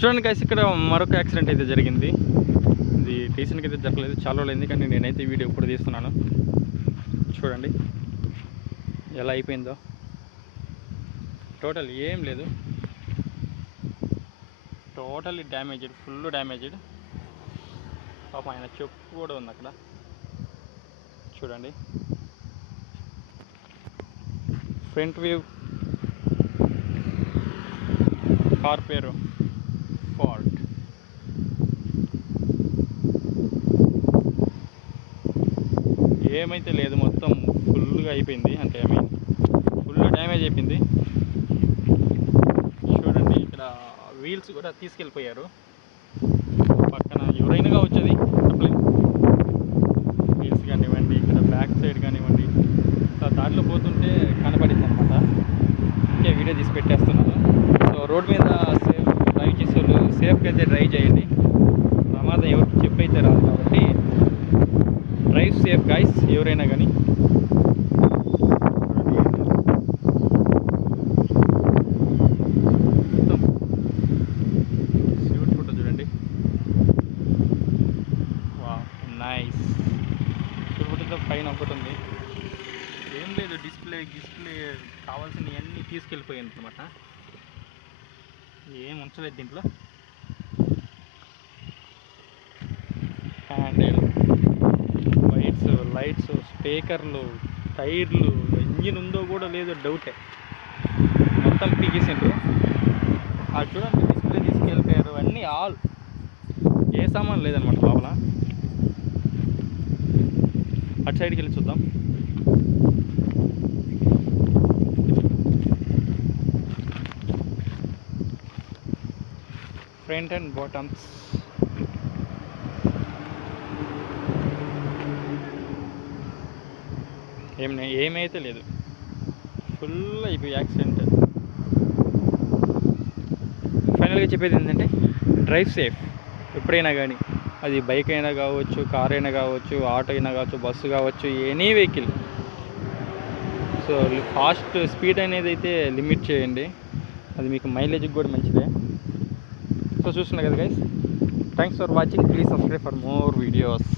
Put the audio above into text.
చూడండి గైస్, ఇక్కడ మరొక యాక్సిడెంట్ అయితే జరిగింది. ఇది రీసెంట్గా అయితే జరగలేదు, చాలా రోజులైంది, కానీ నేనైతే వీడియో ఇప్పుడు తీస్తున్నాను. చూడండి ఎలా అయిపోయిందో. టోటల్ ఏం లేదు, టోటల్లీ డ్యామేజ్డ్, ఫుల్ డ్యామేజ్డ్. పాపం ఆయన చెప్పు కూడా ఉంది అక్కడ. చూడండి ఫ్రంట్ వ్యూ, కార్ పేరు ఫాల్ట్. ఏమైతే లేదు, మొత్తం ఫుల్గా అయిపోయింది, అంటే ఐ మీన్ ఫుల్ డ్యామేజ్ అయిపోయింది. చూడండి ఇక్కడ వీల్స్ కూడా తీసుకెళ్ళిపోయారు. పక్కన ఎవరైనా కావచ్చు, అది చెప్పలేదు. వీల్స్ కానివ్వండి, ఇక్కడ బ్యాక్ సైడ్ కానివ్వండి, దారిలో పోతుంటే కనపడింది అనమాట. ఇంకే వీడియో తీసి పెట్టేస్తున్నాను. సో రోడ్ మీద డ్రైవ్ చేసే వాళ్ళు సేఫ్గా అయితే డ్రైవ్ చేయండి. ప్రమాదం ఎవరికి చెప్పైతే రాదు కాబట్టి డ్రైవ్ సేఫ్ గైస్, ఎవరైనా కానీ. మొత్తం స్యూట్ ఫోటో చూడండి. వా నైస్. స్యూట్ ఫోటోతో పైన ఒకటి ఉంది, ఏం లేదు, డిస్ప్లే కావాల్సినవన్నీ తీసుకెళ్ళిపోయాయి అనమాట. ఏం ఉంచలేదు దీంట్లో. హ్యాండిల్, వైట్స్, లైట్స్, స్పీకర్లు, టైర్లు, ఇంజిన్ ఉందో కూడా లేదో డౌటే, మొత్తం పీకేసిండ్రు. అది చూడండి, డిస్ప్లే తీసుకెళ్ళిపోయారు, అన్నీ ఆల్, ఏ సామాన్ లేదనమాట లోపల. అటు సైడ్కి వెళ్ళి చూద్దాం. ఫ్రంట్ అండ్ బాటమ్స్, ఏమైతే లేదు, ఫుల్ అయిపోయి యాక్సిడెంట్. ఫైనల్గా చెప్పేది ఏంటంటే డ్రైవ్ సేఫ్ ఎప్పుడైనా కానీ. అది బైక్ అయినా కావచ్చు, కార్ అయినా కావచ్చు, ఆటో అయినా కావచ్చు, బస్సు కావచ్చు, any vehicle. So fast speed అనేది అయితే లిమిట్ చేయండి, అది మీకు మైలేజ్కి కూడా మంచిదే. సో చూస్తున్నా కదా guys, thanks for watching. Please subscribe for more videos.